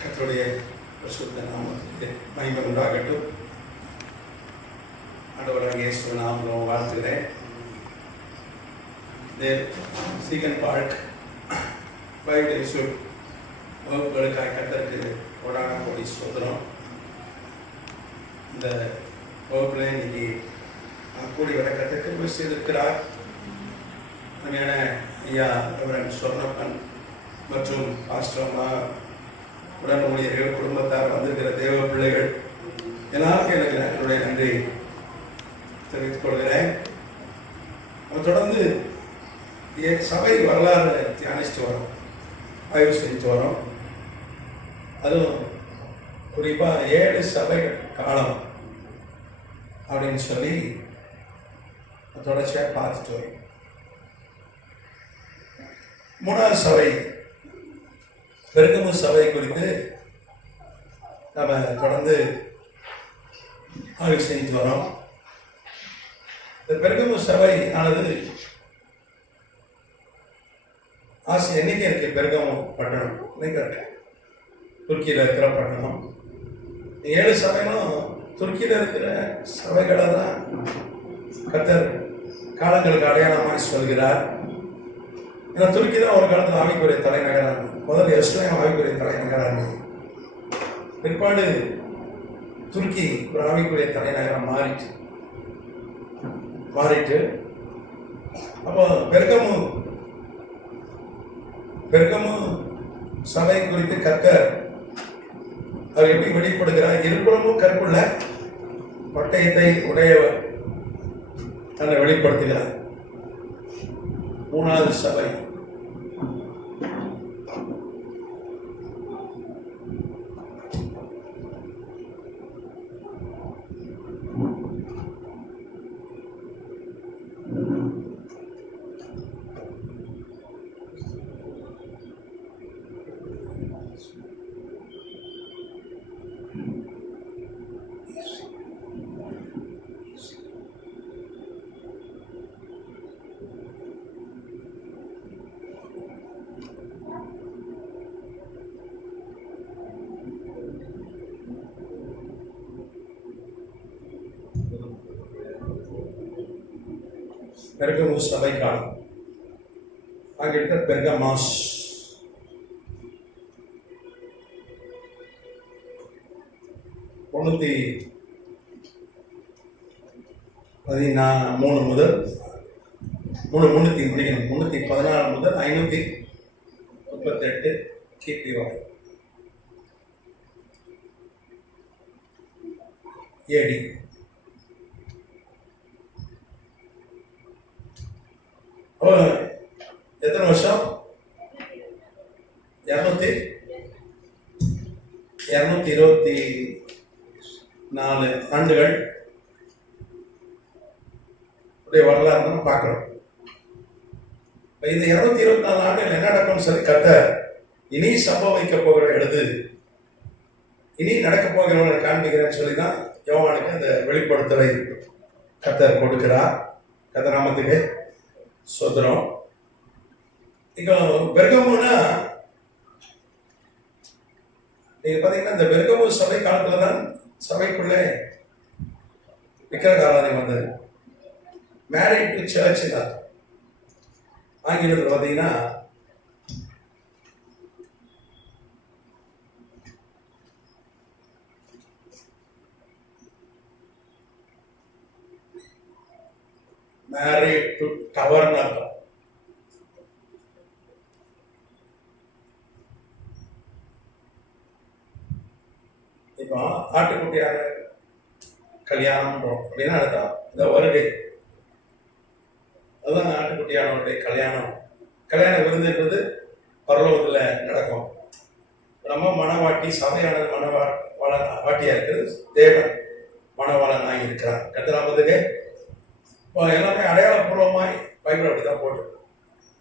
கர்த்தருடைய பரிசுத்த நாமத்திற்கு மகிமை உண்டாகட்டும். ஆண்டவராகிய இயேசுவின் நாமத்தில் வாழ்த்துகிறேன். சீகன் பார்க் பைபிள் இன்ஸ்டியூட் வகுப்புகளுக்காக கர்த்தருக்கு கோடான கோடி ஸ்தோத்திரம். இந்த வகுப்பில் இன்னைக்கு கூடி வர கர்த்தர் கிருபை செய்திருக்கிறார். அருமையான ஐயா ரெவரண்ட் சொர்ணப்பன் மற்றும் பாஸ்டர்மா, உடன் ஊழியர்கள், குடும்பத்தார், வந்திருக்கிற தேவ பிள்ளைகள் எல்லாருக்கும் எனக்கு என்னுடைய நன்றி தெரிவித்துக் கொள்கிறேன். தொடர்ந்து சபை வரலாறு தியானிச்சுட்டு வரோம், ஆய்வு செஞ்சு வரோம். அதுவும் குறிப்பாக 7 சபை காலம் அப்படின்னு சொல்லி தொடர்ச்சியாக பார்த்துட்டு வரோம். 3வது சபை பெருகமு சபை குறித்து நம்ம தொடர்ந்து ஆய்வு செஞ்சு வரோம். இந்த பெருகமு சபை ஆனது என்னைக்கு இருக்கு? பெருகமு பட்டணம் இன்னைக்கு இருக்கு, துருக்கியில் இருக்கிற பட்டணம். 7 சபைகளும் துருக்கியில் இருக்கிற சபைகளை தான் கர்த்தர் காலங்களுக்கு அடையாளமாக சொல்கிறார். ஏன்னா துருக்கி தான் ஒரு காலத்தில் ஆவிக்குரிய தலைநகராக, முதல் எருசலேம் ஆவிக்குரிய தலைநகராக, பிற்பாடு துருக்கி ஒரு ஆவிக்குரிய தலைநகராக மாறிட்டு அப்போ பெருகமு சபை குறித்து கர்த்தர் அவர் எப்படி வெளிப்படுகிறார்? இருபுறமும் கற்குள்ள பட்டயத்தை உடையவர் தன்னை வெளிப்படுத்துகிறார். 3வது சபை பெர்கமு சபை காலம், ஆங்கிலத்தில் பெர்கமாஸ். முன்னூத்தி 316 முதல் 538 கிபி வரை ஏடி. எத்தனை வருஷம்? 224 ஆண்டுகள் வரலாறு நம்ம பார்க்கிறோம். இந்த 224 ஆண்டுகள் என்ன நடக்கும்னு சொல்லி கர்த்தர் இனி சம்பவிக்க போகிற எழுது, இனி நடக்க போகிறவங்களை காண்பிக்கிறேன்னு சொல்லி தான் யோவானுக்கு அந்த வெளிப்படுத்தலை கர்த்தர் கொடுக்கிறார். கர்த்தர் நாமத்துக்கு சோதரம். இப்போ பெர்கமுன்னா நீங்க பாத்தீங்கன்னா இந்த பெர்கமு சபை காலத்துல தான் சபைக்குள்ளே விக்கிரகாராதனை வந்தது. மேரிட் டு சர்ச் தான் ஆங்கிலத்தில் பார்த்தீங்கன்னா மேரிட் டு டவர்னக்கல். இப்போ ஆட்டுக்குட்டியான கல்யாணம் அப்படின்னா அதுதான் இந்த வருகை, அதுதான் ஆட்டுக்குட்டியானவருடைய கல்யாணம். கல்யாண விருந்துன்றது பரலோகத்தில் நடக்கும். நம்ம மணவாட்டி, சபையானது வாட்டியா இருக்கிறது, தேவன் மணவாளனாக இருக்கிறார். கர்த்தராமத்துக்கு இப்போ எல்லாமே அடையாளப்பூர்வமாய் பைபிள் அப்படிதான் போட்டு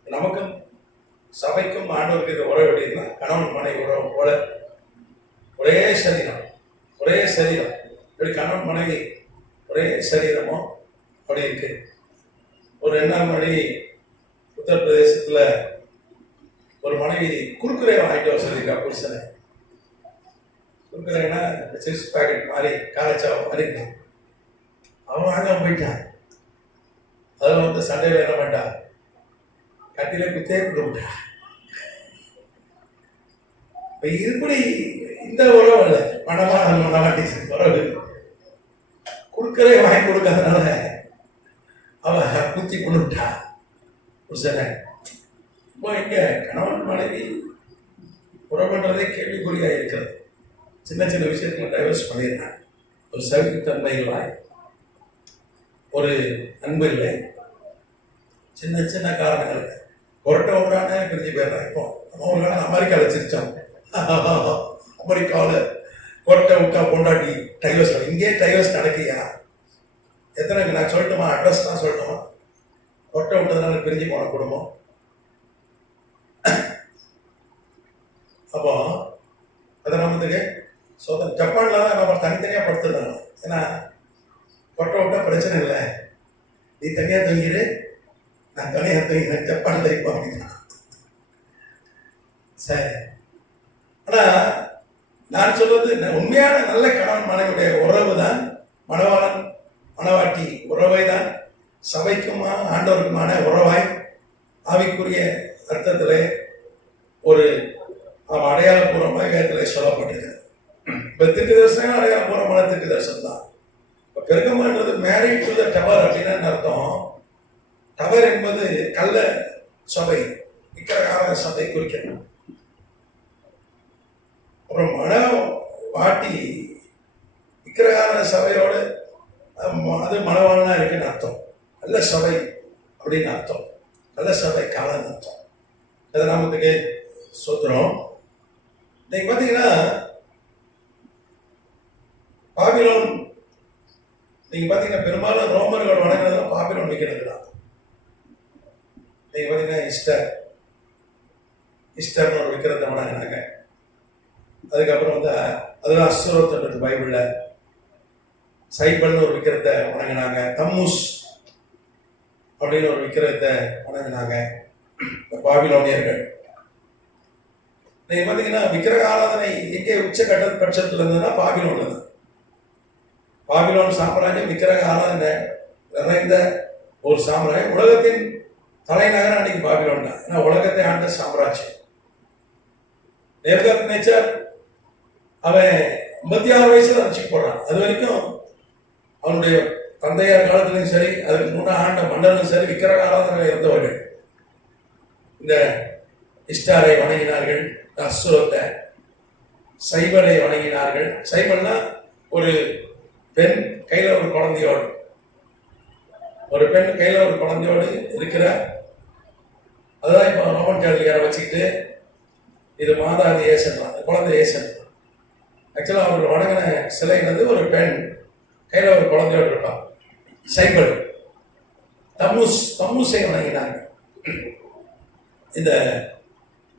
நமக்கும் சபைக்கும் ஆண்டவருக்கு இந்த உறவு எப்படின்னா கணவன் மனைவி உறவு போல ஒரே சரீரம் எப்படி கணவன் மனைவி ஒரே சரீரமோ அப்படி இருக்கு. ஒரு 2ஆம் மணி உத்தரப்பிரதேசத்தில் ஒரு மனைவி குறுக்குறே வாங்கிட்டு வர சொல்லியிருக்கா புருஷனை. கொடுக்குறேன்னா சிப்ஸ் பேக்கெட் மாதிரி காரச்சாவை மாதிரி இருக்கான். அவன் வாங்க போயிட்டான். அதில் வந்து சண்டையில் என்ன பண்ணிட்டான், கட்டில குத்தே கொடுத்தா. இப்போ இப்படி இந்த உறவு இல்லை, மனமான மனவாட்டி உறவு. கொடுக்கறே வாங்கி கொடுக்காதனால அவன் குத்தி கொண்டுட்டா புருஷனை. இப்போ இங்கே கணவன் மனைவி உறவுன்றதே கேள்விக்குறியாக இருக்கிறது. சின்ன சின்ன விஷயத்துல டைவர்ஸ் பண்ணிடுறாங்க. ஒரு சகிப்புத்தன்மை இல்லை, ஒரு அன்பு இல்லை, சின்ன சின்ன காரணங்களுக்கு கொரட்டை விடானே பிரிஞ்சு போயிடுறான். இப்போ நம்ம அமெரிக்காவில் சிரிச்சோம், அமெரிக்காவில் கொரட்டை விட்டா பொண்டாட்டி டைவர்ஸ். இங்கே டைவர்ஸ் நடக்கியா? எத்தனை நான் சொல்லட்டுமா? அட்ரஸ் தான் சொல்லட்டுமா? கொரட்டை விட்டதுனால பிரிஞ்சு போன குடும்பம். அப்போ அதை நம்மத்துக்கு சோதனை. ஜப்பான்ல தான் நம்ம தனித்தனியாக படுத்துடுறாங்க. ஏன்னா கொட்டை விட்டா பிரச்சனை இல்லை, நீ தனியாக தூங்கிடு நான் தனியாக தூங்கினேன் ஜப்பான்ல இப்போ அப்படின்னா சரி. ஆனால் நான் சொல்வது உண்மையான நல்ல கணவன் மனைவியுடைய உறவு தான் மணவாளன் மணவாட்டி உறவை தான் சபைக்குமா ஆண்டவருக்குமான உறவாய் ஆவிக்குரிய அர்த்தத்தில் ஒரு அடையாளபூர்வமாக வேதத்தில் சொல்லப்பட்டிருக்கு. இப்போ திருக்கு தரிசனம் அடையாளபூர்வமான திருக்கு தரிசனம் தான். இப்போ பெருக்கமான்றது மேரிட் டு த டவர் அப்படின்னு அர்த்தம். டவர் என்பது கள்ள சபை, விக்கிரகார சபை குறிக்கணும். அப்புறம் வாட்டி விக்கிரகார சபையோடு அது மணவாளனா இருக்குன்னு அர்த்தம். நல்ல சபை அப்படின்னு அர்த்தம். நல்ல சபை காலன்னு அர்த்தம். அதை நாமத்துக்கு சோத்திரம். இன்னைக்கு பார்த்தீங்கன்னா பாபிலோன், நீங்க பார்த்தீங்கன்னா பெரும்பாலும் ரோமர்கள் வணங்குறதுல பாபிலோன் வைக்கிறது தான். நீங்க பார்த்தீங்கன்னா ஈஸ்டர்னு ஒரு விக்கிரத்தை வணங்கினாங்க. அதுக்கப்புறம் வந்து அதெல்லாம் அசுரோத்து பைபிள்ல சைபல்னு ஒரு விக்கிரத்தை வணங்கினாங்க. தம்மூஸ் அப்படின்னு ஒரு விக்கிரத்தை வணங்கினாங்க பாபிலோனியர்கள். நீங்க பார்த்தீங்கன்னா விக்கிரக ஆராதனை எங்கே உச்சகட்ட பட்சத்தில் இருந்ததுன்னா பாபிலோன்ல தான். பாபிலோன் சாம்ராஜ்யம் விக்கிரக ஆராதனை நிறைந்த ஒரு சாம்ராஜ்யம். உலகத்தின் தலைநகரம் அன்னைக்கு பாபிலோன் தான். ஏன்னா உலகத்தை ஆண்ட சாம்ராஜ்யம். நேபுகாத்நேச்சர் அவன் 56 வயசுல வச்சுக்க போறான். அது வரைக்கும் அவனுடைய தந்தையார் காலத்திலும் சரி, அதுக்கு முன்ன ஆண்ட மன்னர்களும் சரி விக்கிரக ஆராதனை இருந்தவர்கள். இந்த இஸ்டாரை வணங்கினார்கள், அசுரத்தை சைபலை வணங்கினார்கள். சைபல்னா ஒரு பெண் கையில ஒரு குழந்தையோடு, ஒரு பெண் கையில ஒரு குழந்தையோடு இருக்கிற, அதுதான் இப்போ ரோமன் கேள்விக்கார வச்சுக்கிட்டு இது மாதாதி ஏசன் தான், குழந்தை ஏசன். ஆக்சுவலாக அவர்கள் வணங்கின சிலை வந்து ஒரு பெண் கையில ஒரு குழந்தையோடு இருப்பான். சைபல். தம்மூஸை வணங்கினாங்க. இந்த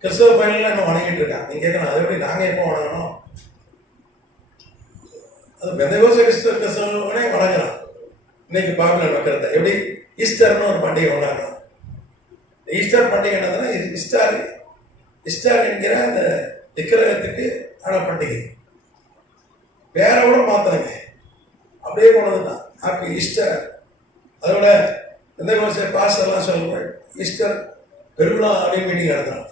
கிறிஸ்தவ பயிலாம் இன்னும் வணங்கிட்டு இருக்காங்க. நீங்க கேட்கணும், அது எப்படி நாங்க எப்போ வணங்கணும்? அது பெந்தகோஸ்தே கிறிஸ்தவனே வணங்கலாம். இன்னைக்கு பாபிலோன் வைக்கிறத எப்படி ஈஸ்டர்னு ஒரு பண்டிகை கொண்டாடுறோம். ஈஸ்டர் பண்டிகை என்னதுன்னா ஈஸ்டர் என்கிற அந்த விக்கிரகத்துக்கு ஆன பண்டிகை. வேற கூட மாத்தாங்க, அப்படியே கொண்டதுதான் ஹாப்பி ஈஸ்டர். அதோட பெந்தகோஸ்தே பாஸ்டர்லாம் சொல்லுவாங்க ஈஸ்டர் பெருவிழா அப்படின்னு மீட்டிங் நடத்துறாங்க.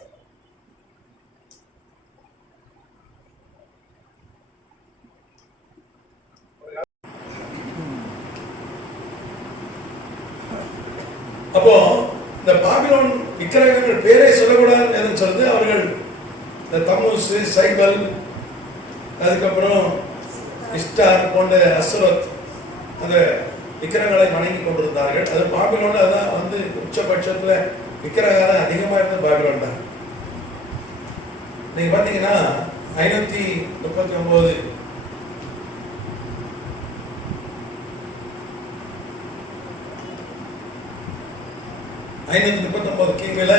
அப்போ இந்த பாபிலோன் விக்கிரகங்கள் பேரே சொல்லக்கூடாதுன்னு எதுன்னு சொல்லுது. அவர்கள் இந்த தம்மூஸ், சைபல், அதுக்கப்புறம் இஸ்டார் போன்ற அசுரத் அந்த விக்கிரகங்களை வணங்கி கொண்டிருந்தார்கள். அது பாபிலோன் அதான் வந்து உச்சபட்சத்தில் விக்கிரகாரம் அதிகமாக இருந்த பாபிலோன் தான். நீங்க பார்த்தீங்கன்னா 539 கிங்கில்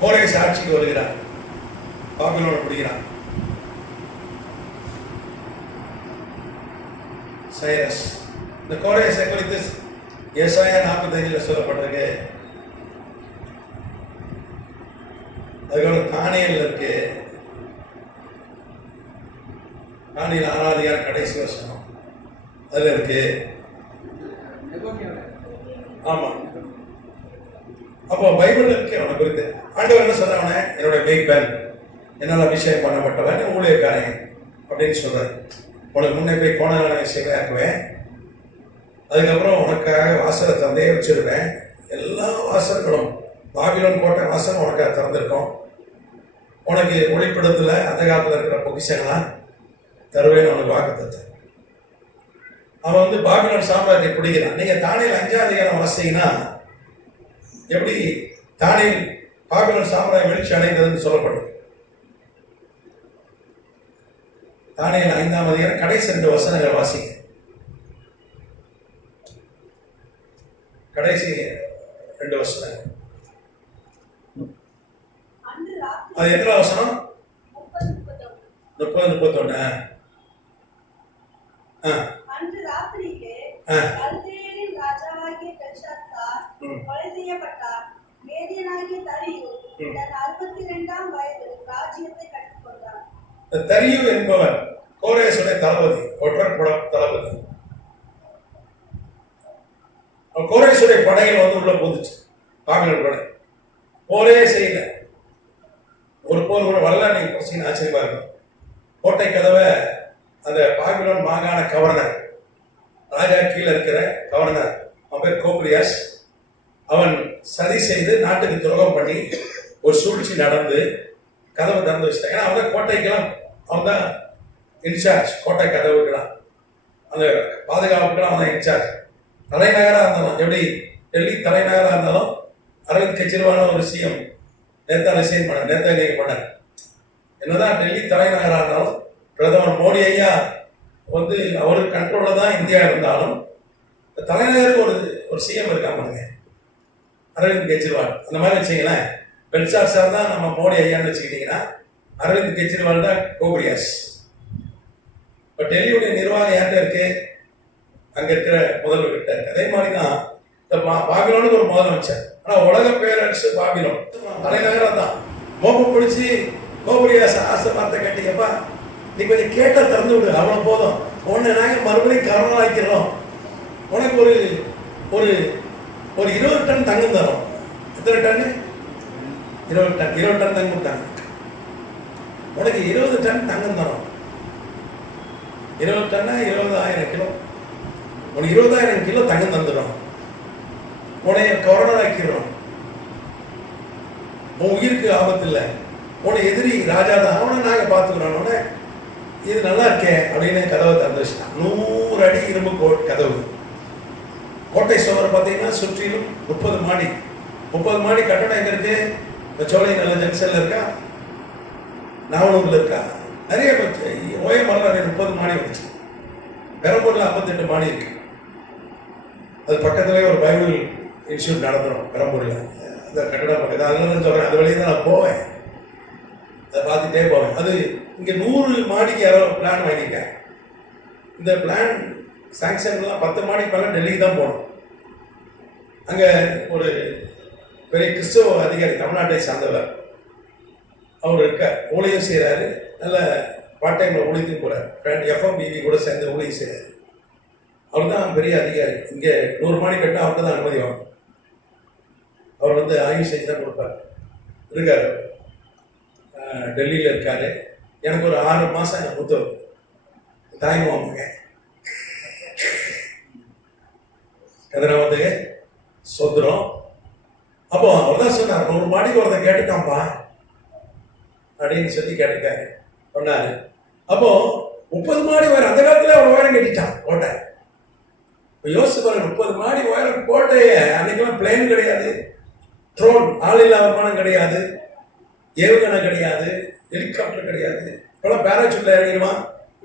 கோரேஸ் ஆட்சிக்கு வருகிறார், பாபிலோன் பிடிக்கிறான். சைரஸ். இந்த கோரேஸை குறித்து ஏசாயா 45 சொல்லப்பட்டிருக்கு. அதுக்கப்புறம் தானியல் இருக்கு. தானியல் 6ஆம் அதிகாரம் கடைசி வருஷம் அதுல இருக்கு. ஆமா, அப்போ பைபிள் இருக்கு அவனை குறித்து. ஆண்டவர் என்ன சொல்றவன, என்னுடைய மெய்ப்பன், என்னால் அபிஷேகம் பண்ணப்பட்டவன், ஊழியக்காரன் அப்படின்னு சொல்றாரு. உனக்கு முன்னே போய் கோணலான விஷயங்களை ஆக்குவேன். அதுக்கப்புறம் உனக்காக வாசலை திறந்தே வச்சிருவேன். எல்லா வாசல்களும், பாபிலோன் கோட்டை வாசல் உனக்காக திறந்திருக்கும். உனக்கு ஒளிப்படத்துல அந்த காலத்தில் இருக்கிற பொக்கிஷங்களாம் தருவேன்னு உனக்கு வாக்குத்தத்தம். அவன் வந்து பாபிலோன் சாம்ராஜ்யத்தை பிடிக்கிறான். நீங்க தானியேல் 5ஆம் அதிகாரம் வாசிங்கன்னா எப்படி தானியேல் பாபிலோன் சாம்ராஜ்யம் வெளிச்சி அடைந்ததுன்னு சொல்லப்படுது. தானியேல் 5ஆம் அதிகாரம் கடைசி 2 வசனங்கள் வாசிங்க. கடைசி 2 வசனங்கள். அது எத்தனை வசனம்? 30-31. அன்று ராத்திரியிலே கல்தேயரின் ராஜாவாகிய பெல்ஷாத்சார் கொலை செய்யப்பட்டார். மேதியனாகிய தரியு தன் 62ஆம் வயதில் ராஜ்யத்தை கற்றுக்கொண்டார். தரியு என்பவர் கோரேசுடைய தளபதி, ஒற்றர் தளபதி. கோரேசுடைய படையில் வந்து உள்ள போந்துச்சு பாபிலோன் படை. போரே செய்யல, ஒரு போர் கூட வரல. நீங்க பிரச்சனை ஆச்சரியமா இருக்கும். கோட்டை கதவை அந்த பாபிலோன் மாகாண கவர்னர், ராஜா கீழே இருக்கிற கவர்னர், அவன் பேர் கோப்ரியாஸ், அவன் சதி செய்து நாட்டுக்கு துரோகம் பண்ணி ஒரு சூழ்ச்சி நடந்து கதவை திறந்து வச்சிட்டான். ஏன்னா அவன் கோட்டைக்கெல்லாம் அவன் தான் இன்சார்ஜ், கோட்டை கதவுக்கெல்லாம் அந்த பாதுகாப்புக்கெல்லாம் அவன் தான் இன்சார்ஜ். தலைநகராக இருந்தாலும், எப்படி டெல்லி தலைநகராக இருந்தாலும் அரவிந்த் கெஜ்ரிவால் ஒரு சிஎம் நேதா ரிசைன் பண்ண, நேதா நீங்க பண்ண. என்னதான் டெல்லி தலைநகராக இருந்தாலும் பிரதமர் மோடி ஐயா வந்து அவருக்கு கண்ட்ரோலில் தான் இந்தியா இருந்தாலும் தலைநகருக்கு ஒரு சிஎம் இருக்காங்க, அரவிந்த் கெஜ்ரிவால். அந்த மாதிரி வச்சிங்களேன். பெல்சார் சார் தான் நம்ம மோடி ஐயான்னு வச்சுக்கிட்டீங்கன்னா, அரவிந்த் கெஜ்ரிவால் தான் கோப்ரியாஸ். இப்போ டெல்லியுடைய நிர்வாகம் யார்கிட்ட இருக்கு? அங்கே இருக்கிற முதல்வர்கிட்ட இருக்கு. அதே மாதிரி தான் இந்த பாபிலோனுக்கு ஒரு முதலமைச்சர். ஆனால் உலக பேரரசு பாபிலோன் தலைநகரம் தான். மோப்ப பிடிச்சி கோப்ரியாஸ் ஆசை வார்த்தை கேட்டீங்கப்பா, நீ கொஞ்சம் கேட்ட திறந்து விடு, அவ்வளோ போதும். உன்னை நாங்கள் மறுபடியும் கவனம் ஆக்கிறோம். உனக்கு ஒரு ஒரு ஒரு 20 டன் தங்கம் தரோம். எத்தனை டன்னு? 20 டன். 20 டன் தங்கம் கொடுத்தாங்க. உனக்கு 20 டன் தங்கம் தரோம். 20 டன்னா 20,000 கிலோ. உனக்கு 20,000 கிலோ தங்கம் தந்துடும். உன்னைய கவர்னர் ஆக்கிடுறோம். உன் உயிருக்கு ஆபத்து இல்லை. உன்னை எதிரி ராஜா தான், அவனை நாங்கள் பார்த்துக்கிறோம். இது நல்லா இருக்கே அப்படின்னு கதவை திறந்து வச்சுட்டான். 100 அடி இரும்பு கதவு. கோட்டை சுவர் பார்த்தீங்கன்னா சுற்றிலும் 30 மாடி. 30 மாடி கட்டடம் எங்க இருக்கு? சோலை நல்ல ஜங்ஷன்ல இருக்கா, நாவலூர்ல இருக்கா, நிறைய ஓயமரில் 30 மாடி வந்துச்சு. பெரம்பூர்ல 58 மாடி இருக்கு. அது பக்கத்துலேயே ஒரு பைபிள் இன்ஸ்டியூட் நடந்துடும் பெரம்பூர்ல. அந்த கட்டடம் பக்கத்தில் அதெல்லாம் சொல்றேன். அது வழியே தான் நான் போவேன், அதை பார்த்துட்டே போவேன். அது இங்கே 100 மாடிக்கு யாரோ பிளான் வாங்கியிருக்கேன். இந்த பிளான் சாங்ஷன்லாம் 10 மாடிக்கு மேலே டெல்லிக்கு தான் போகணும். அங்கே ஒரு பெரிய கிறிஸ்தவ அதிகாரி, தமிழ்நாட்டை சார்ந்தவர், அவர் இருக்கார். ஊழியம் செய்கிறாரு. நல்ல பார்ட் டைமில் ஊழியத்துக்கு போகிறார். எஃப்எம்பிவி கூட சேர்ந்து ஊழியம் செய்கிறார். அவர் தான் பெரிய அதிகாரி. இங்கே 100 மாடி கட்ட அவர்கிட்ட தான் அனுமதி வாங்க. அவர் வந்து ஆய்வு செஞ்சு தான் கொடுப்பார். இருக்கார், டெல்லியில் இருக்காரு. எனக்கு ஒரு 6 மாதம் மூத்தவர், தாய்மாமங்க. கதிராவதுக்கு சொத்துறோம். அப்போ அவர் தான் சொன்னார், 100 மாடிக்கு ஒருத்தன் கேட்டுட்டான்ப்பா அப்படின்னு சொல்லி கேட்டுக்காரு சொன்னாரு. அப்போ 30 மாடி உயரம், அந்த காலத்துல அவன் உயரம் கட்டிட்டான் கோட்டை. இப்போ யோசிச்சு பாருங்க, 30 மாடி உயரம் கோட்டையை. அன்னைக்கெல்லாம் பிளேன் கிடையாது, ட்ரோன் ஆள் இல்லாத விமானம் கிடையாது, ஏவுகணை கிடையாது, ஹெலிகாப்டர் கிடையாது. இப்போலாம் பேராசூட்ல இறங்கிடுவான்,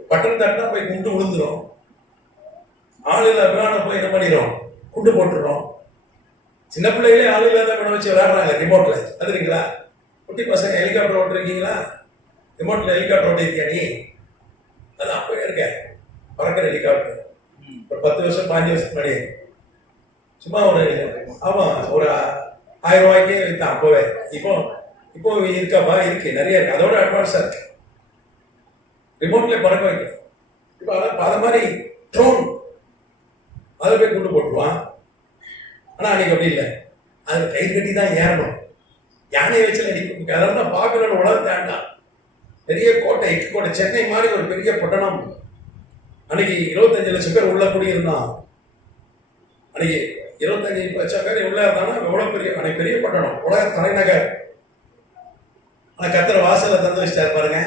பட்டன் தட்டினா போய் குண்டு விழுந்துடும். ஆள் இல்லாத விமானம் போய் என்ன பண்ணிடும், குண்டு போட்டுடுறோம். சின்ன பிள்ளைகளே ஆள் இல்லாத விமானம் வச்சு விளையாடுறாங்க ரிமோட்ல. அதுங்களா குட்டி பசங்க ஹெலிகாப்டர் ஓட்டுருக்கீங்களா? ரிமோட்ல ஹெலிகாப்டர் ஓட்டிருக்கியா நீ? அது அப்பவே இருக்க பறக்கிற ஹெலிகாப்டர். ஒரு 10 வருஷம் 5 வருஷத்துக்கு முன்னாடி சும்மா ஒரு, ஆமா, ஒரு 1000 ரூபாய்க்கே வித்தான் அப்பவே. இப்போ இப்போ இருக்காப்பா, இருக்கு, நிறைய இருக்கு, அதோட அட்வான்ஸா இருக்கு. ரிமோட்ல பறக்க வைக்கலாம். இப்போ அத மாதிரி ட்ரோன் அதில் போய் கொண்டு போட்டுருவான். ஆனால் அன்னைக்கு அப்படி இல்லை, அதில் கை கட்டி தான் ஏறணும், யானையை வச்சு அடிக்க. அதெல்லாம் தான் பார்க்கணும்னு உலகத்தை ஆண்டான். பெரிய கோட்டை, எக்கு கோட்டை, சென்னை மாதிரி ஒரு பெரிய பட்டணம். அன்னைக்கு 25 லட்சம் பேர் உள்ள குடியிருந்தான். அன்னைக்கு 25 லட்சம் பேர் உள்ள இருந்தாங்கன்னா எவ்வளோ பெரிய, அன்னைக்கு பெரிய பட்டணம், உலக தலைநகர். ஆனால் கர்த்தர் வாசலை தந்து வச்சிட்டார் பாருங்க.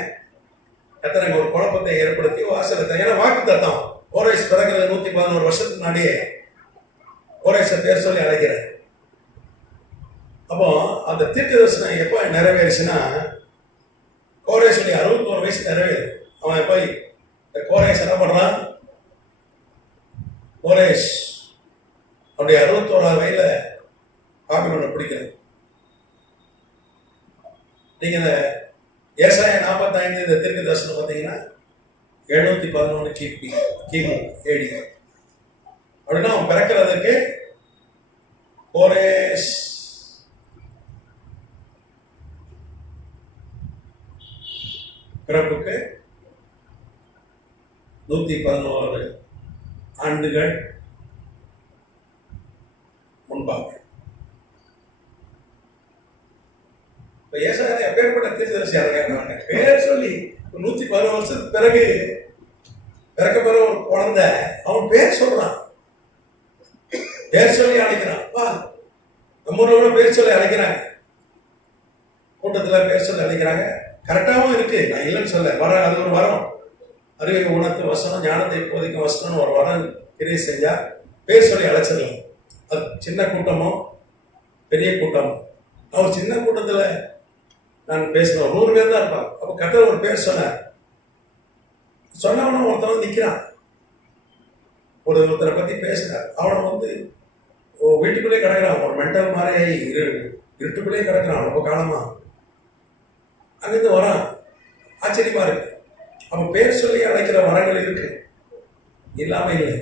கர்த்தர் அங்கே ஒரு குழப்பத்தை ஏற்படுத்தி வாசலை ஏன்னா வாக்கு தத்தம் கோரேஸ் பிறகு 111 வருஷத்துக்கு முன்னாடியே கோரேஸை பேர் சொல்லி அழைக்கிறார். அப்போ அந்த தீர்க்க தரிசனம் எப்போ நிறைவேறுச்சுன்னா, கோரேஸுடைய 61 வயசு நிறைவேறு. அவன் போய் இந்த கோரேஸ் என்ன பண்றான், கோரேஸ் அவனுடைய 61வது வயதுல பாபிலோனை பிடிக்கிறது. நீங்க இந்த ஏசாயா 45 இந்த தீர்க்க தரிசனம் பார்த்தீங்கன்னா 711 கிமு ஏடி. அப்படின்னா அவன் பிறக்கிறதுக்கு கோரேஸ் பிறப்புக்கு 111 ஆண்டுகள் முன்பாக. இப்ப ஏசாயா எப்பேற்பட்ட தீர்க்கதரிசியா இருக்காங்க, பேர் சொல்லி 111 வருஷத்துக்கு பிறகு பிறக்க பிறகு ஒரு குழந்தை, அவன் பேர் சொல்றான், பேர் சொல்லி அழைக்கிறான். நம்ம ஊர்ல பேர் சொல்லி அழைக்கிறாங்க, கூட்டத்துல பேர் சொல்லி அழைக்கிறாங்க. கரெக்டாகவும் இருக்கு, நான் இல்லைன்னு சொல்ல வர, அது ஒரு வரம். அறிவை உணர்த்து வசனம், ஞானத்தை இப்போதைக்கு வசனம்னு ஒரு வரம் கிரியை செஞ்சா பேர் சொல்லி அழைச்சிடலாம். அது சின்ன கூட்டமோ பெரிய கூட்டமோ. அவர் சின்ன கூட்டத்துல நான் பேசினோம், 100 பேர் தான் இருப்பாங்க. அப்போ கர்த்தர் ஒரு பேர் சொன்னார். சொன்னவன ஒருத்தவன் நிற்கிறான், ஒருத்தரை பத்தி பேசினார். அவனை வந்து வீட்டுக்குள்ளே கிடக்கிறான், ஒரு மென்டல் மாதிரி இருட்டுக்குள்ளே கிடக்கிறான் ரொம்ப காலமா. அங்கிருந்து வரான், ஆச்சரியமா இருக்கு. அவன் பேர் சொல்லி அழைக்கிற வரங்கள் இருக்கு, இல்லாம இல்லை,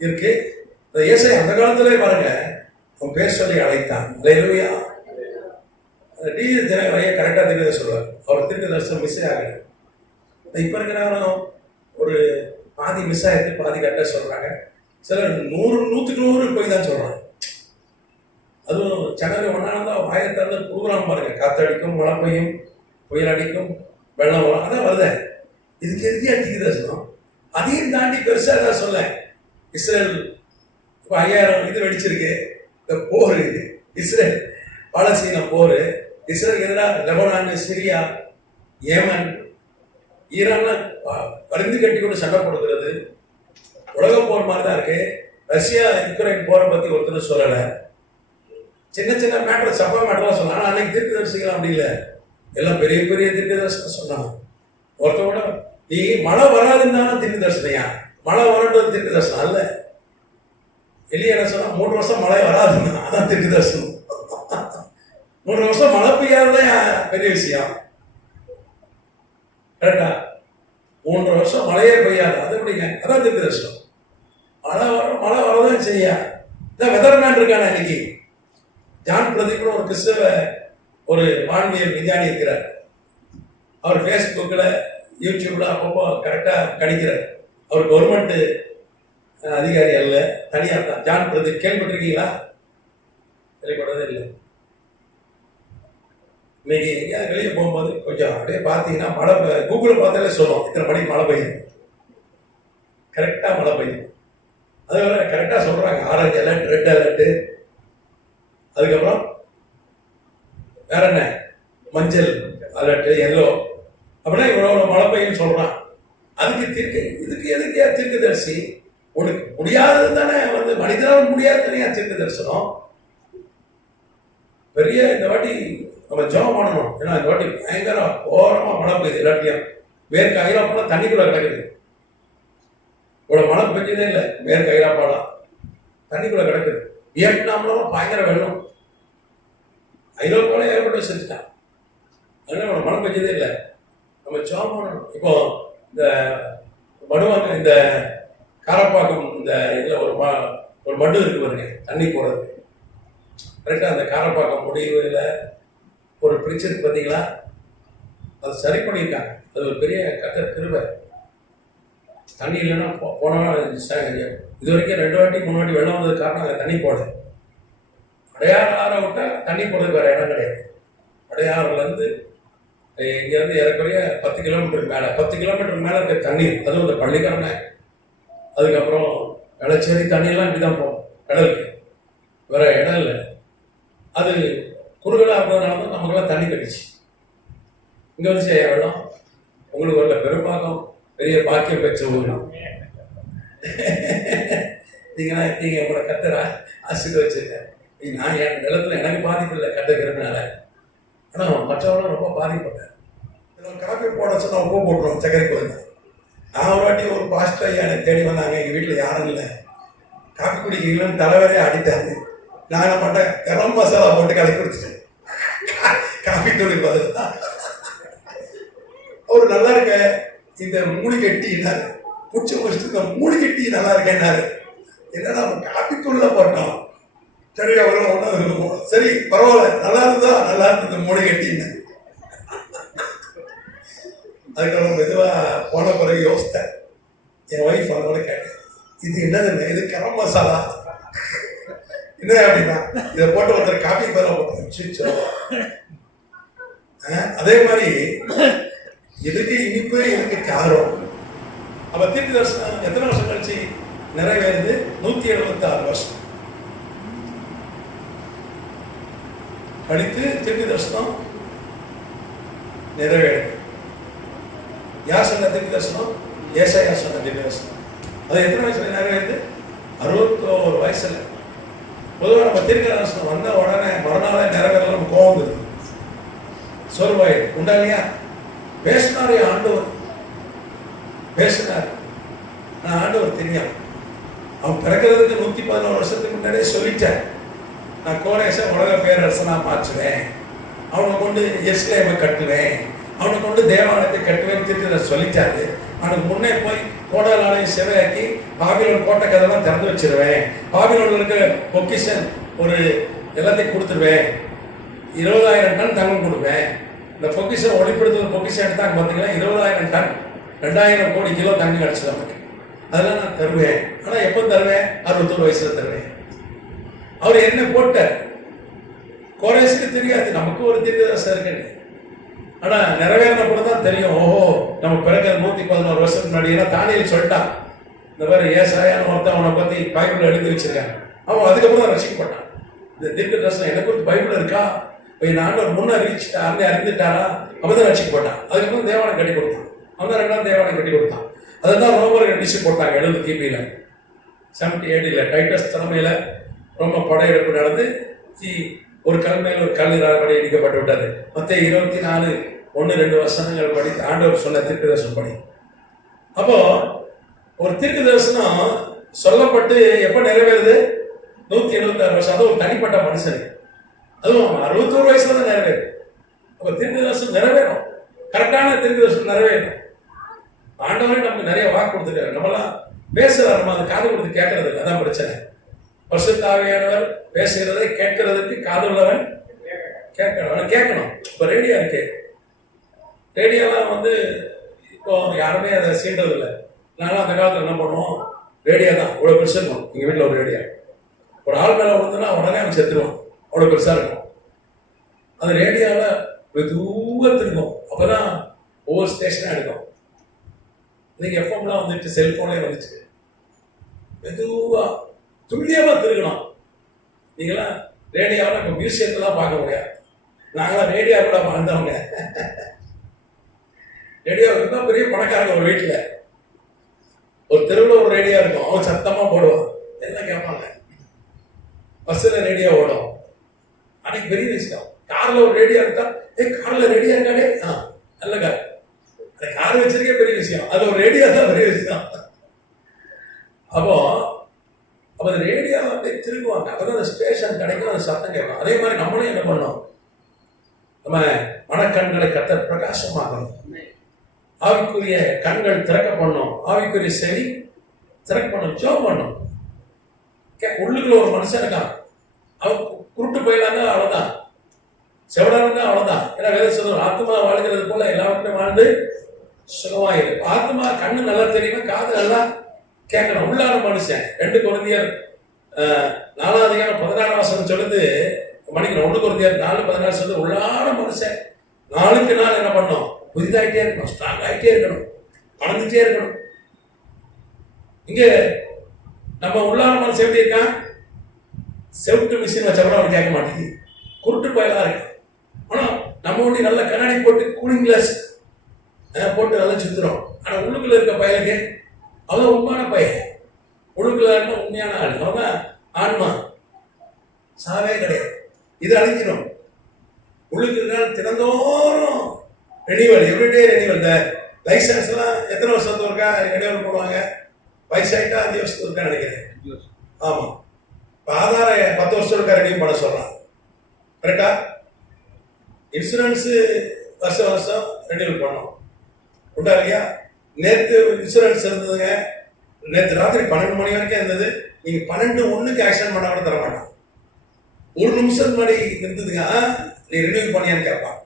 இருக்கு. ஏசாயா அந்த காலத்திலே பாருங்க, அவன் பேர் சொல்லி அழைத்தான். அல்லேலூயா. தினகரைய கரெக்டா தெரியாத சொல்றாரு, அவர் திருக்க தரிசனம் மிஸ் ஆகல. இப்ப இருக்கிறாரும் ஒரு பாதி மிஸ் ஆயிருக்கு, பாதி கரெக்டா சொல்றாங்க. சிலர் 100% போய் தான் சொல்றாங்க. அதுவும் ஜனவரி 1 தான் வாயை திறந்து ப்ரோக்ராம் பாருங்க, காத்தடிக்கும், மழை பெய்யும், புயல் அடிக்கும், வெள்ளம் வரும், அதான் வருத. இதுக்கு எதுக்கே தீர்க்க தரிசனம்? அதையும் தாண்டி பெருசா தான் சொல்ல. இஸ்ரேல் 5000 இது வெடிச்சிருக்கு, இந்த போர், இஸ்ரேல் பாலஸ்தீன போர், இஸ்ரேல் எதிராக லெபனான், சிரியா, ஏமன், ஈரான் பருந்து கட்டி கொண்டு சண்டை போடுகிறது. உலக போர் மாதிரி தான் இருக்கு. ரஷ்யா யுக்ரைன் போரை பத்தி ஒருத்தர் சொல்லல, சின்ன சின்ன மேட்டர், சப்பா மேட்டர்லாம் சொன்னாங்க. ஆனால் அன்னைக்கு தீர்க்க தரிசிக்கலாம் அப்படி இல்லை, எல்லாம் பெரிய பெரிய தீர்க்க தரிசனம் சொன்னாங்க. ஒருத்த கூட நீ மழை வராதுன்னு தீர்க்க தரிசனையா, மழை வரன்றது தீர்க்க தரிசனம் அல்ல. எளிய என்ன சொன்னா, 3 வருஷம் மழை வராதுன்னா அதான் தீர்க்க தரிசனம். 3 வருஷம் மழை பெய்யாதுதான் பெரிய விஷயம், கரெக்டா? 3 வருஷம் மழையே பெய்யாது, அது எப்படிங்க? அதான் தீர்க்க தரிசனம். மழை வரதான் செய்யா. இதான் வெதர்மேன் இருக்கான இன்னைக்கு. ஜான் பிரதீப்னு ஒரு கிறிஸ்தவ ஒரு வான்வியல் விஞ்ஞானி இருக்கிறார். அவர் ஃபேஸ்புக்கில், யூடியூப்ல அப்பப்போ கரெக்டாக கணிக்கிறார். அவர் கவர்மெண்ட் அதிகாரி அல்ல, தனியார் தான். ஜான் பிரதீப் கேள்விப்பட்டிருக்கீங்களா? கேள்விப்பட்டதே இல்லை. இன்னைக்கு எங்கேயாவது வெளியே போகும்போது கொஞ்சம் அப்படியே பார்த்தீங்கன்னா மழை, கூகுளில் பார்த்தாலே சொல்லுவோம் இத்தனை மணிக்கு மழை பெய்யும், கரெக்டாக மழை பெய்யும். அதே வேற கரெக்டாக சொல்கிறாங்க, ஆரஞ்சு அலர்ட், ரெட் அலர்ட்டு, அதுக்கப்புறம் வேற என்ன, மஞ்சள் அலர்ட்டு, எல்லோ, அப்படின்னா இவ்வளோ மழை பெய்யும் சொல்கிறான். இதுக்கு எதுக்கே தீர்க்க தரிசி? உனக்கு முடியாதது தானே வந்து மனிதனால் முடியாது தனியா தீர்க்க தரிசனம். பெரிய இந்த வாட்டி நம்ம ஜெபம் பண்ணணும். ஏன்னா இந்த வாட்டி பயங்கர ஓரமாக மழை பெய்யுது எல்லாத்தையும். மேற்கு ஐரோப்பாலாம் தண்ணிக்குள்ள கிடக்குது. இவ்வளோ மழை பெஞ்சதே இல்லை, மேற்கு ஐரோப்பாலாம் தண்ணிக்குள்ள கிடக்குது. வியட்நாம்லாம் பயங்கர வெள்ளம், ஐரோப்பாவில் ஏற்பட்டு செஞ்சுட்டான். அதனால இவ்வளோ மழை பெஞ்சதே இல்லை. நம்ம ஜெபம் பண்ணணும். இப்போ இந்த மடுவாங்க, இந்த காரப்பாக்கம், இந்த இதில் ஒரு மடு இருக்கு பாருங்க, தண்ணி போடுறதுக்கு. கரெக்டாக அந்த காரப்பாக்கம் முடிவில் ஒரு பிரிட்ஜ் இருக்கு பார்த்தீங்களா, அதை சரி பண்ணியிருக்காங்க. அது ஒரு பெரிய கத்தர் கிருபை. தண்ணி இல்லைன்னா போனோம்னா இது வரைக்கும் 2 வாட்டி 3 வாட்டி வெள்ளம் வந்தது காரணம் அங்கே தண்ணி போடல. அடையாறு ஆற விட்டால் தண்ணி போடுறதுக்கு வேறு இடம் கிடையாது. அடையாறுலேருந்து இங்கேருந்து ஏறக்குறைய 10 கிலோமீட்டருக்கு மேலே 10 கிலோமீட்டருக்கு மேலே இருக்க தண்ணீர், அதுவும் இந்த பள்ளிக்கரணை, அதுக்கப்புறம் வெளச்சேரி தண்ணியெல்லாம் இப்படி தான் போகும் கடலுக்கு, வேற இடம் இல்லை. அது குறுகலாக இருந்ததுனால தான் நமக்கெல்லாம் தண்ணி கட்டிச்சு. இங்கே வந்து செய்ய வெள்ளம் உங்களுக்கு வரல. பெரும்பாக்கம் பெரிய பாக்கியம் பெற்ற ஊர். நீங்கள் உங்களை கத்தர ஆசீர்வதிச்சிருக்கேன். நான் என் நிலத்தில் எனக்கு பாதிப்பு இல்லை கட்டுக்கிறதுனால, ஆனால் மற்றவங்களும் ரொம்ப பாதிப்பட்டேன். காப்பி போட சொன்னால் உப்பு போட்டுருவோம் சர்க்கரை போயிருந்தேன். நான் ஒரு வாட்டி ஒரு பாஸ்டர் ஐயா எனக்கு தேடி வந்தாங்க. எங்கள் வீட்டில் யாரும் இல்லை, காப்பி குடிக்கிறீங்கன்னு தலைவரே அடித்தாரு. நான் என்ன பண்ணேன், கரம் மசாலா போட்டு கலக்கி குடிச்சிட்டேன். காப்பி தூள் பதில் தான் அவரு நல்லா இருக்க இந்த மூலிகட்டினாரு, பிடிச்சி முடிச்சுட்டு இந்த மூலிகட்டி நல்லா இருக்கேன்னாரு. என்னன்னா காப்பி தூள்ல போட்டோம். சரி அவ்வளோ ஒன்றும் சரி பரவாயில்ல, நல்லா இருந்ததா, நல்லா இருந்தது மூலிகட்டின்னு. அதுக்கப்புறம் மெதுவாக போன பிறகு யோசித்தேன். என் ஒய்ஃப் அதோட கேட்டேன், இது என்னதுன்னு. இது கரம் மசாலா என்ன அப்படின்னா, இதை போட்டு ஒருத்தர் காப்பி பதிலாக போட்டேன். அதே மாதிரி எதுக்கு இனிப்பு எதுக்கு காரம். அப்ப தீர்க்க தரிசனம் எத்தனை வருஷம் கழிச்சு நிறைவேறுது? 176 வருஷம் கழித்து தீர்க்க தரிசனம் நிறைவேறுது. யார் சொன்ன தீர்க்க தரிசனம்? ஏசாயா சொன்ன தீர்க்க தரிசனம். அது எத்தனை வயசுல நிறைவேறுது? 61 வயசுல. பொதுவாக நம்ம தீர்க்க தரிசனம் வந்த உடனே மறுநாளே நிறைவேறல நம்ம கோபம் இருக்கு, சோர்வாயிடு உண்டா இல்லையா? பேசினாரே ஆண்டவர், பேசினார். நான் ஆண்டவர் தெரியும், அவன் பிறக்கிறதுக்கு 111 வருஷத்துக்கு முன்னாடியே சொல்லிட்டேன், நான் கோரேச உலக பேரரசனா மாற்றுவேன், அவனை கொண்டு எஸ்லேமை கட்டுவேன், அவனை கொண்டு தேவாலயத்தை கட்டுவேன் திருத்த சொல்லிட்டாரு. அவனுக்கு முன்னே போய் கோடாலாலையும் சிவையாக்கி பாபிலோன் கோட்டை கதெல்லாம் திறந்து வச்சிருவேன், பாபிலோன்ல இருக்கிற பொக்கிஷன் ஒரு எல்லாத்தையும் கொடுத்துருவேன், 20,000 டன் தங்கம் கொடுப்பேன். இந்த பொக்கிஷன் ஒளிப்படுத்துவது பொக்கிஷன் எடுத்தாங்க பார்த்தீங்கன்னா 20,000 டன் 2,000 கோடி கிலோ தங்கம் கிடச்சிது நமக்கு. அதெல்லாம் நான் தருவேன். ஆனால் எப்போ தருவேன்? 61 வயசுல தருவேன். அவர் என்ன போட்டார்? கோரேசுக்கு தெரியாது நமக்கு ஒரு தீர்க்கதரிசனம் இருக்குன்னு. ஆனால் நிறைவேறினப்பட தான் தெரியும், ஓஹோ நம்ம பிறகு 111 வருஷத்துக்கு முன்னாடி. ஏன்னா தானியேல் சொல்லிட்டான், இந்த மாதிரி ஏசாயான்னு ஒருத்தன் அவனை பற்றி பைபிள் எழுதி வச்சிருக்காங்க. அவன் அதுக்கப்புறம் தான் ரசிக்கப்பட்டான். இந்த தீர்க்கதரிசனம் எனக்கு ஒரு பைபிள் இருக்கா, என் ஆண்டவர் முன்ன அறிந்துட்டாரா, அவன் தான் ரசிக்கப்பட்டான். அதுக்கப்புறம் தேவாலயம் கட்டி கொடுத்தான். அவன் தான் 2ஆம் தேவாலயம் கட்டி கொடுத்தான். அதை தான் ரோமர்கள் அடிச்சு போட்டாங்க 70 கிபியில் 70 AD டைட்டஸ் தலைமையில் ரோம படையெடுப்பு நடந்து ஒரு கல் மேல் ஒரு கல் படி இடிக்கப்பட்டு விட்டது. மொத்தம் 24:1-2 வசனங்கள் படி ஆண்டவர் சொன்ன தீர்க்க தரிசனம் படி. அப்போ ஒரு தீர்க்க தரிசனம் சொல்லப்பட்டு எப்ப நிறைவேறுது? 176 வருஷம். அது ஒரு தனிப்பட்ட மனுஷனுக்கு, அதுவும் 61 வயசுல தான் நிறைவேறும். அப்ப தீர்க்க தரிசனம் நிறைவேறும், கரெக்டான தீர்க்க தரிசனம் நிறைவேறும். ஆண்டவரே நமக்கு நிறைய வாக்கு கொடுத்துருக்காரு. நம்மளாம் பேசுறாரு, நம்ம அதை காது கொடுத்து கேட்கறதுக்கு அதான் பிரச்சனை. பரிசுத்த ஆவியானவர் பேசுகிறதை கேட்கறதுக்கு காது உள்ளவன் கேட்கணும். இப்போ ரேடியோ இருக்கு, ரேடியோலாம் வந்து இப்போ யாருமே அதை சீண்டது இல்லை. நாங்களும் அந்த காலத்தில் என்ன பண்ணுவோம், ரேடியோ தான் இவ்வளோ பெருசு இருக்கும். எங்கள் வீட்டில் ஒரு ரேடியோ, ஒரு ஆள் மேலே விழுந்துன்னா உடனே அவன் செத்துருவான், அவ்வளோ பெருசாக இருக்கும். அந்த ரேடியோவில் மெதுவாக திருக்கும், அப்போ தான் ஒவ்வொரு ஸ்டேஷனாக எடுக்கும். இன்னைக்கு எஃப்எம்லாம் வந்துட்டு செல்ஃபோனே வந்துச்சு, மெதுவாக துல்லியமாக திருக்கணும். நீங்களாம் ரேடியோவில் இப்போ மியூசியத்தெல்லாம் பார்க்க முடியாது. நாங்களாம் ரேடியோ கூட வாழ்ந்தவங்க. ரேடியோ இருந்தால் பெரிய பணக்காரங்க ஒரு வீட்டில் ஒரு தெருவில் ஒரு ரேடியோ இருக்கும், அவன் சத்தமாக போடுவான், எல்லாம் கேட்பாங்க. பஸ்ஸில் ரேடியோ ஓடும், அன்னைக்கு பெரிய விஷயம். காரில் ஒரு ரேடியோ இருக்கா, காரில் ரேடியோ இருக்காடே, நல்ல கார், அந்த கார் வச்சிருக்கே பெரிய விஷயம், அது ஒரு ரேடியோ தான் பெரிய விஷயம். அப்போ அந்த ரேடியோ அப்படியே திருக்குவாங்க, அப்பதான் அந்த ஸ்டேஷன் கிடைக்கும், அந்த சத்தம் கேட்கும். அதே மாதிரி நம்மளும் என்ன பண்ணோம், நம்ம மனக்கண்களை கத்தர் பிரகாசமாகணும், ஆவிக்குரிய கண்கள் திறக்க பண்ணணும், ஆவிக்குரிய செவி திறக்க பண்ணணும், ஜோம் பண்ணணும். உள்ளுக்குள்ள ஒரு மனுஷன் இருக்கான், அவன் குருட்டு போயிடலாங்க, அவ்வளவுதான். செவடானா அவ்வளவுதான். ஏன்னா வேலை சொல்லுவோம், ஆத்மா வாழ்கிறது போல எல்லாவற்றையும் வாழ்ந்து சுகமாயிரு. ஆத்மா கண்ணு நல்லா தெரியுமா, காது நல்லா கேட்கணும். உள்ளான மனுஷன் 2 கொரிந்தியர் 4 அதிகாரம் 16 வசனம் சொல்லுது, மன்னிக்கணும் 1 கொரிந்தியர் 4:14 சொல்லுது, உள்ளான மனுஷன் நாளுக்கு நாள் என்ன பண்ணணும், புதிதாயிட்டே இருக்கணும், ஸ்ட்ராங் ஆகிட்டே இருக்கணும், வளர்ந்துட்டே இருக்கணும். இங்க நம்ம உள்ளான மனுஷன் எப்படி இருக்கான், செவுட்டு மிஷின் வச்சா கூட அவன் கேட்க மாட்டேங்குது, குருட்டு பயலா இருக்கு. ஆனா நம்ம ஒண்டி நல்ல கண்ணாடி போட்டு கூலிங் கிளாஸ் போட்டு நல்லா சுத்துறோம். ஆனா உள்ளுக்குள்ள இருக்க பயலுக்கு அவன் உண்மையான பையன், உள்ளுக்குள்ள இருக்க உண்மையான ஆள், அவன் ஆன்மா சாவே கிடையாது. இது அழிஞ்சிடும். உள்ளுக்கு இருக்கிற தினந்தோறும் ரெனிவல், எவ்ரிடே ரெனிவல். இந்த லைசன்ஸ் எல்லாம் எத்தனை வருஷத்துக்கு இருக்கா ரெனிவல் போடுவாங்க, வயசாயிட்டா 5 வருஷத்துக்கு இருக்கா நினைக்கிறேன். ஆமா, இப்போ ஆதார 10 வருஷம் இருக்கா ரெனிவல் பண்ண சொல்லலாம், கரெக்டா? இன்சூரன்ஸு வருஷம் ரெனிவல் பண்ணோம், உண்டா இல்லையா? நேற்று இன்சூரன்ஸ் இருந்ததுங்க, நேற்று ராத்திரி 12 மணி வரைக்கும் இருந்தது. நீங்கள் 12:01 ஆக்ஷன் பண்ண கூட தர மாட்டான். 1 நிமிஷத்துக்கு முன்னாடி இருந்ததுங்க, நீ ரினியூவல் பண்ணியான்னு கேட்பான்.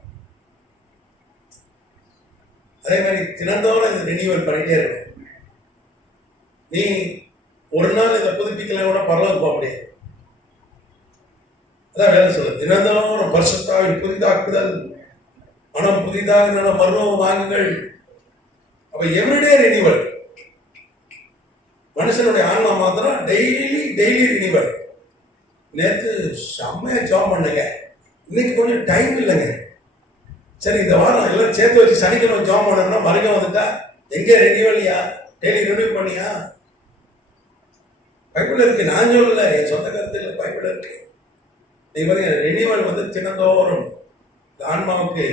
அதே மாதிரி தினந்தோறும் இந்த ரினியூவல் பண்ணிட்டே இருக்கணும். நீ ஒரு நாள் இதை புதுப்பிக்கலாம் கூட பரவாயில்ல போக முடியாது. அதான் வேலை சொல்ல, தினந்தோறும் பரிசுத்தாவின் புதிதாக்குதல், மனம் புதிதாக மர்மம் வாங்குங்கள். அப்ப எவ்ரிடே ரினியூவல். மனுஷனுடைய ஆன்மா மாத்திரம் டெய்லி ரினியூவல். நேற்று செம்மையா ஜாப் பண்ணுங்க, இன்னைக்கு கொஞ்சம் டைம் இல்லைங்க, சரி இந்த வாரம் எல்லாம் சேர்த்து வச்சு சனிக்கிழமை ஜாப் பண்ணணும்னா மறுக்க வந்துட்டா எங்கே ரெனியூவல்யா, டெய்லி ரினியூ பண்ணியா? பைபிள் இருக்கு, நான் சொல்லல, என் சொந்த கருத்து இல்லை, பைபிள் இருக்கு. நீங்க பாருங்க, ரெனியூவல் வந்து தினந்தோறும் ஆன்மாவுக்கு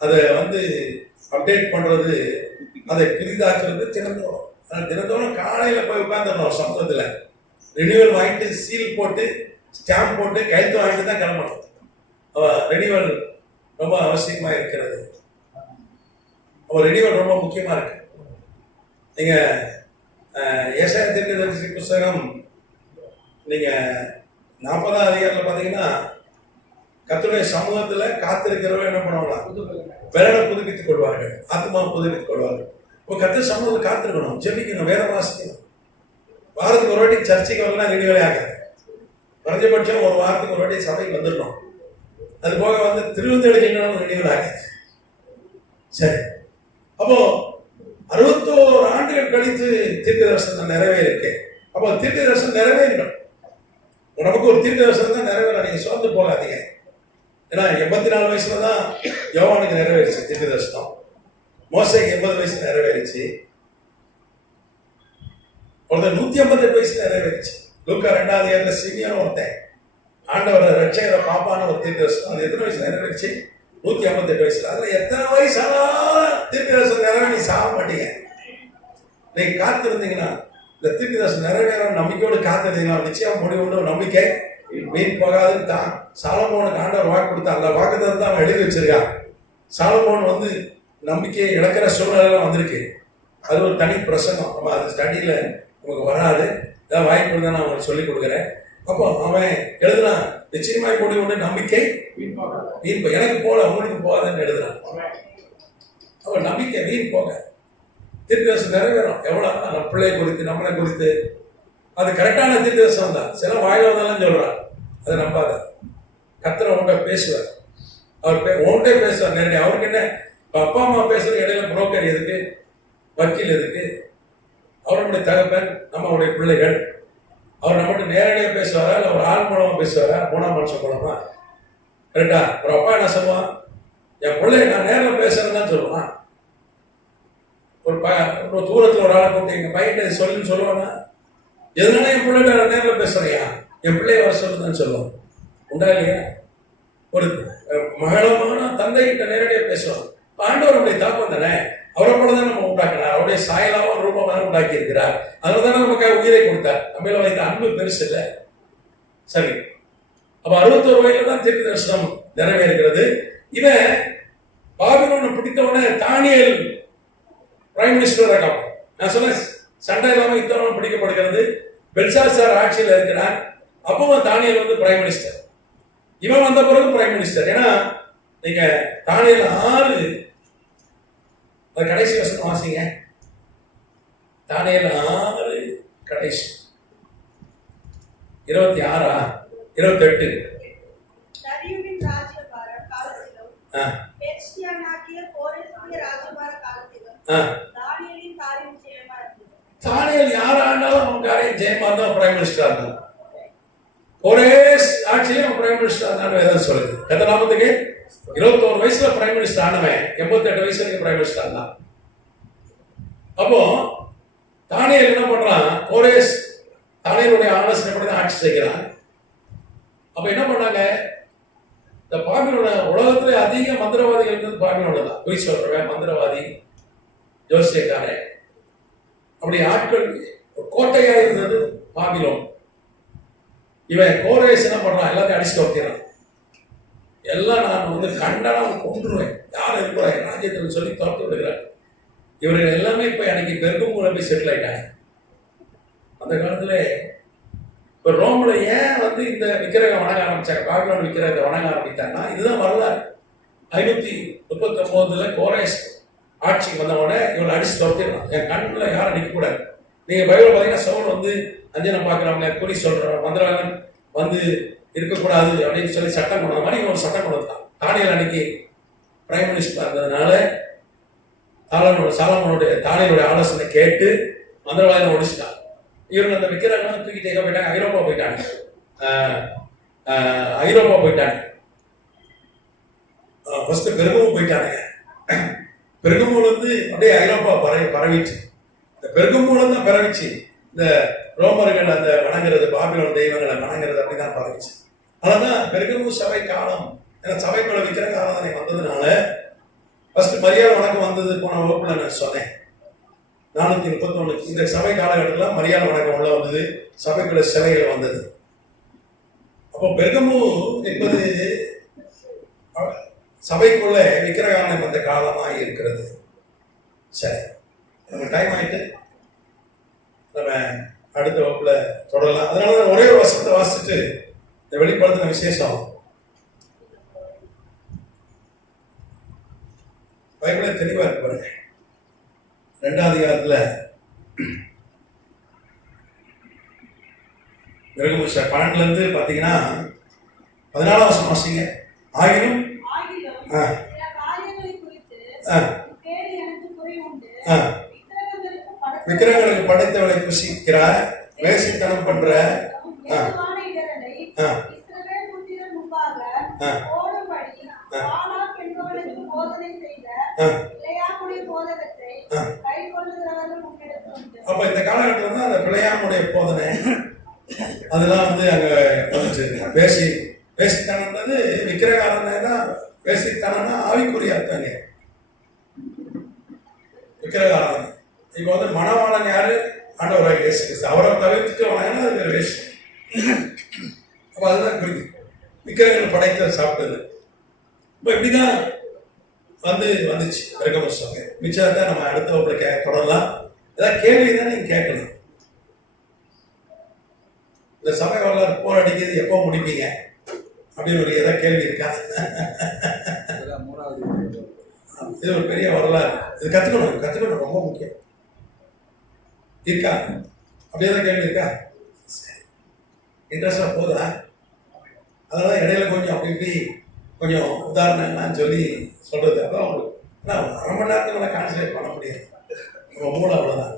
அதை வந்து அப்டேட் பண்றது, அதை புதிதாக்குறது தினந்தோறும். தினந்தோறும் காலையில போய் உட்காந்துடணும் சமூகத்துல, ரெனியூவல் வாங்கிட்டு சீல் போட்டு ஸ்டாம்ப் போட்டு கைத்து வாங்கிட்டு தான் கிளம்பணும். ரெனியூவல் ரொம்ப அவசியமா இருக்கிறது. ரெனியூவல் ரொம்ப முக்கியமா இருக்கு. நீங்க ஏசாயா தீர்க்கதரிசி புஸ்தகம் நீங்க 40ஆம் அதிகாரத்தில் பார்த்தீங்கன்னா, கர்த்தருடைய சமூகத்துல காத்திருக்கிறவங்க என்ன பண்ணுவாங்களா, வேலை புதுப்பித்துக் கொள்வார்கள், ஆத்மா புதுப்பித்துக் கொள்வார்கள். இப்போ கர்த்தர் சமூகத்தில் காத்திருக்கணும், ஜெபிக்கணும், வேத வாசிக்கணும். வாரத்துக்கு ஒரு வாட்டி சர்ச்சைக்கு வரலாம், ரெனியூவலே ஆகாது. குறைஞ்சபட்சம் ஒரு வாரத்துக்கு ஒரு வாட்டி சபைக்கு வந்துடணும். அது போக வந்து திருவிழாவும் ரெனியூவல் ஆகாது. சரி, அப்போ 61 ஆண்டுகள் கழித்து தீர்க்க தரிசனம் நிறைவேறிருக்கு. அப்போ தீர்க்க தரிசனம் நிறைவேறணும். நமக்கு ஒரு தீர்க்க தரிசனம் தான் நிறைவேற, நீங்க சோர்ந்து போகாதீங்க. ஏன்னா 84 வயசுல தான் யோவானுக்கு நிறைவேறிச்சு தீர்க்க தரிசனம். மோசேக்கு 80 வயசு நிறைவேறிச்சு. ஒருத்தர் 158 வயசு நிறைவேறிச்சு. லூக்கா 2ஆம் அதிகாரத்துல சிமியோன் ஒருத்தன் ஆண்டவரை ரட்சகரை பாப்பான ஒரு தீர்க்க தரிசனம். அது எத்தனை வயசு நிறைவேறிச்சு? 158 வயசுல. அதுல எத்தனை வயசு ஆனாலும் தீர்க்க தரிசனம் நிறைவேற நீ சாக மாட்டீங்க. நீங்க காத்திருந்தீங்கன்னா, இந்த தீர்க்க தரிசனம் நிறைவேற நம்பிக்கையோடு காத்திருந்தீங்கன்னா நிச்சயம் முடிவு நம்பிக்கை வீண் போகாதுன்னு தான் சாலமோனுக்கு ஆண்டவர் வாக்கு கொடுத்தா. அந்த வாக்குதான் தான் அவன் எழுதி வச்சிருக்கான். சாலமோன் வந்து நம்பிக்கையை இழக்கிற சூழ்நிலை வந்திருக்கு. அது ஒரு தனி பிரசங்கம், நம்ம அது ஸ்டடியில நமக்கு வராது. ஏதாவது வாய்ப்பு தான் நான் அவங்களுக்கு சொல்லிக் கொடுக்குறேன். அப்போ அவன் எழுதுறான், நிச்சயமாய் கூடி ஒன்று நம்பிக்கை வீண் எனக்கு போல உங்களுக்கு போகாதுன்னு எழுதுறான். அவன் நம்பிக்கை வீண் போக தீர்க்கதரிசனம் நிறைவேறும். எவ்வளோ நம்ம பிள்ளை குறித்து நம்மளை குறித்து அது கரெக்டான தீர்க்கதரிசனம் தான். சில வாயில வந்தாலும் சொல்றான், அதை நம்பாத. கர்த்தர் உன்கிட்ட பேசுவார், அவர் உன்கிட்டே பேசுவார் நேரடி. அவருக்கு என்ன, அப்பா அம்மா பேசுற இடையில புரோக்கர் எதுக்கு, வக்கீல் எதுக்கு? அவருடைய தகப்பன் நம்மளுடைய பிள்ளைகள். அவர் நம்மகிட்ட நேரடியாக பேசுவாரா, இல்லை ஒரு ஆள் மூலமா பேசுவாரா, 3ஆம் மனுஷன் மூலமா? கரெக்டா? ஒரு அப்பா என்ன சொல்லுவான், என் பிள்ளைய நான் நேரில் பேசுறேன்னு தான் சொல்லுவான். ஒரு தூரத்தில் ஒரு ஆளை கூப்பிட்டு எங்க பையன் சொல்லுன்னு சொல்லுவானா? எதனால என் பிள்ளைகிட்ட நேரில் பேசுறியா, என் பிள்ளைய வர சொல்லுன்னு சொல்லுவோம். உண்டா இல்லையா? ஒரு மகளமான தந்தைகிட்ட நேரடியாக பேசுவான். ஆண்டவர் நம்முடைய தாப்பம் தானே, அவரை கூட தான் நம்ம உண்டாக்கினார், அவருடைய சாயலாவும் ரூபமாக உண்டாக்கி இருக்கிறார். அதனால தானே நமக்கு உயிரை கொடுத்தார். நம்மள வைத்த அன்பு பெருசு இல்லை. சரி, அப்ப 61 வயதுல தான் தீர்க்க தரிசனம் நிறைவேறுகிறது. இவன் பாபிலோனை பிடித்தவன தானியேல் பிரைம் மினிஸ்டர் ஆகும். நான் சொன்னேன், சண்டை இல்லாம யுத்தம் பிடிக்கப்படுகிறது. பெல்சாத்சார் ஆட்சியில் இருக்கிறார். அப்பவும் தானியேல் வந்து பிரைம் மினிஸ்டர். 70 வருஷம் ஆட்சி செய்கிறான். 70 வருஷம் ஆட்சி செய்து முடித்த பின்பு 71 வயதில் இவன் வந்த பிறகு பிரைம் மினிஸ்டர். ஏன்னா நீங்க தானியேல் 6 அது கடைசி வசனம் வாசிங்க. தானியேல் 6 கடைசி 26 28. தரியுவின் ராஜ்யபார காலத்திலும் பெர்சியனாகிய கோரேசுடைய ராஜ்யபார காலத்திலும் தானியேலின் காரியம் ஜெயமா இருந்தது. தானியேல் யாரா இருந்தாலும் அவன் காரியம் ஜெயமா இருந்தான், பிரைம் மினிஸ்டரா இருந்தான். கோரேஸ் ஆட்சியிலும் பிரைம் மினிஸ்டர் ஆனான்னு வேதம் சொல்லுது. எத்தனை நாமத்துக்கு 21 வயசுல பிரைம் மினிஸ்டர் ஆனவன் 88 வயசு வரைக்கும் பிரைம் மினிஸ்டர் ஆனான். அப்போ தானியேல் என்ன பண்றான்? கோரேஸ் தானியேலுடைய ஆலோசனைப்படி தான் ஆட்சி செய்கிறான். அப்ப என்ன பண்ணாங்க? இந்த பாபிலோன உலகத்துல அதிக மந்திரவாதிகள் இருந்தது பாபிலோன தான். பொய் சொல்றவன், மந்திரவாதி, ஜோசியக்காரன், அப்படி ஆட்கள் கோட்டையா இருந்தது பாபிலோன். இவன் கோரேஸ் என்ன பண்றான்? எல்லாத்தையும் அடிச்சு வைக்கிறான். எல்லாம் நான் வந்து கண்டனம் கொண்டுருவேன், யாரும் இருக்கிற ராஜ்யத்தில் சொல்லி துரத்து விடுகிறார். இவர்கள் எல்லாமே இப்ப எனக்கு பெருகும்புல போய் செட்டில் ஆயிட்டாங்க. அந்த காலத்துல இப்ப ரோம்ல ஏன் வந்து இந்த விக்கிரகம் வணங்க ஆரம்பிச்சாங்க, பாபிலோன் விக்கிரகத்தை வணங்க ஆரம்பித்தாங்கன்னா இதுதான் வரலாறு. 539 கோரேஸ் ஆட்சிக்கு வந்தவொடனே இவனை அடிச்சு துரத்திடலாம். என் கண்ணில் யாரும் நிற்கக்கூடாது. நீங்க பைபிள் பார்த்தீங்கன்னா சவுல் வந்து அஞ்சனம் பார்க்குறவங்க, குறி சொல்றவங்க, மந்திரவாதன் வந்து இருக்கக்கூடாது அப்படின்னு சொல்லி சட்டம் கொண்டு வந்த மாதிரி இவன் ஒரு சட்டம் கொண்டு வந்தான். தானியேல் அன்னைக்கு பிரைம் மினிஸ்டர் இருந்ததுனால சாலமோனுடைய தானியேலுடைய ஆலோசனை கேட்டு மந்திரவாதியை ஒடிச்சிட்டான். இவங்க அந்த விக்கிரகம் தூக்கிட்டு எங்க போயிட்டாங்க? ஐரோப்பா போயிட்டாங்க. ஐரோப்பா போயிட்டாங்க. ஃபர்ஸ்ட் பெருகமும் போயிட்டானுங்க. பெருகமூல இருந்து அப்படியே ஐரோப்பா பரவிச்சு. இந்த பெருகமூல தான் பரவிச்சு. இந்த ரோமர்கள் அந்த வணங்குறது, பாபிலோன் தெய்வங்களை வணங்குறது அப்படிதான் பரவிச்சு. அதனால்தான் பெருகமு சபை காலம், ஏன்னா சபைக்குள்ள விக்கிரக ஆராதனை வந்ததுனால ஃபர்ஸ்ட் மரியாள் வணக்கம் வந்தது. போன வகுப்புல நான் சொன்னேன் 431 இந்த சபை காலகட்டத்தில் மரியாள் வணக்கம் உள்ள வந்தது, சபைக்குள்ள சிலைகள் வந்தது. அப்போ பெருகமு என்பது சபைக்குள்ள விக்கிரகாரணம் வந்த காலமாக இருக்கிறது. சரி, நம்ம டைம் ஆயிட்டு நம்ம அடுத்த வகுப்புல தொடரலாம். அதனால ஒரே ஒரு வசனத்தை வாசிச்சுட்டு இந்த வெளிப்படுத்தின விசேஷம் பைபிளே தெளிவா இருக்கு பாருங்க. 2ஆம் அதிகாரத்துல பெருகமு 12 இருந்து பாத்தீங்கன்னா 14ஆம் வசனம் வாசிங்க. ஆகிலும் சில காரியங்களை குறித்து கேடு எனக்கு குறை உண்டு. விக்கிரகங்களுக்கு படைத்தவளை புசிக்கிறார், வேசித்தனம் பண்ற மெதுவான இடரலை இஸ்ரவேல் புத்திரர் முன்பாக ஓடும்படி பாலாக் என்பவனுக்கு போதனை செய்த பிலேயாமுடைய போதகத்தை கைக்கொள்ளுகிறவர்கள் உன்னிடத்தில் உண்டு. அப்ப இந்த காலகட்டத்தில் தான் அந்த பிலேயாமுடைய போதனை அதெல்லாம் வந்து அங்க வந்துச்சு. வேசித்தனம்ன்றது விக்கிரகாரனை தான். வேசித்தனம்னா ஆவிக்குரிய அர்த்தங்க. விக்கிரகாரன் இப்போ வந்து மணவாளன் யாரு? ஆண்டவராக இயேசு கிறிஸ்து. அவரை தவிர்த்துட்டு வணங்கினா அது வேஷம். அப்ப அதுதான் குறிப்பு. விக்கிரகங்கள் படைத்த சாப்பிட்டது. இப்போ இப்படிதான் வந்துச்சு பெருகமு சபை. மிச்சத்தை நம்ம அடுத்த வகுப்புல தொடரலாம். ஏதாவது கேள்வி தான் நீங்க கேட்கலாம். இந்த சபை வரலாறு போர் அடிக்கிறது எப்போ முடிப்பீங்க அப்படின்னு ஒரு ஏதாவது கேள்வி இருக்கா? இது ஒரு பெரிய வரலாறு. இது கத்துக்கணும் ரொம்ப முக்கியம். இருக்கா? அப்படியே தான் கேள்வி இருக்கா? இன்ட்ரெஸ்டா போதா? அதெல்லாம் இடையில கொஞ்சம் அப்படி இப்படி கொஞ்சம் உதாரணங்கள்லாம் சொல்லி சொல்றது. அப்புறம் உங்களுக்கு 1/2 மணி நேரத்துக்கு மேலே கான்சன்ட்ரேட் பண்ண முடியாது. ரொம்ப மூளை அவ்வளோதான்.